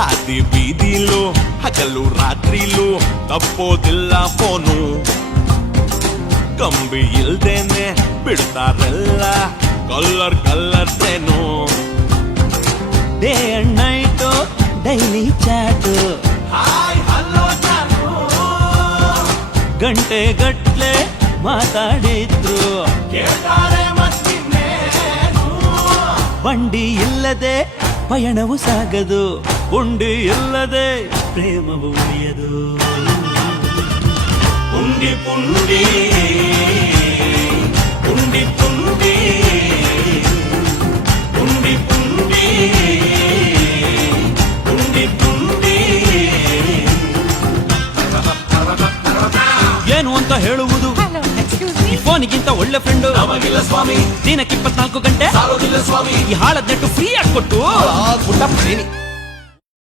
ಹಾದಿ ಬೀದಿಲು ಹಗಲು ರಾತ್ರಿಲು ತಪ್ಪೋದಿಲ್ಲ ಫೋನು. ಕಂಬಿ ಇಲ್ದೇನೆ ಬಿಡ್ತಾರಲ್ಲ colour colour train. Day and night daily chat, hi hello ಗಂಟೆ ಗಟ್ಲೆ ಮಾತಾಡಿದ್ರು. ಕೇಳ್ತಾರೆ ಮತ್ತಿನ್ನೇನು. ಬಂಡಿ ಇಲ್ಲದೆ ಪಯಣವು ಸಾಗದು, ಉಂಡಿ ಇಲ್ಲದೆ ಪ್ರೇಮವು ಉಳಿಯದು. ಪುಂಡಿ ಪುಂಡಿ ಪುಂಡಿ ಪುಂಡಿ ಪುಂಡಿ ಪುಂಡಿ ಪುಂಡಿ ಪುಂಡಿ. ಏನು ಅಂತ ಹೇಳುವುದು, Hello, excuse me. ಈ ಫೋನಿಗಿಂತ ಒಳ್ಳೆ ಫ್ರೆಂಡ್ ನಮಗಿಲ್ಲ ಸ್ವಾಮಿ, ದಿನಕ್ಕೆ 24 ಗಂಟೆ ಸಾಲೋದಿಲ್ಲ ಸ್ವಾಮಿ. ಈ ಹಾಳದ್ ನೆಟ್ಟು ಫ್ರೀ ಆಗಿ ಕೊಟ್ಟು ಪುಟ್ಟ ಪ್ರೇಮಿ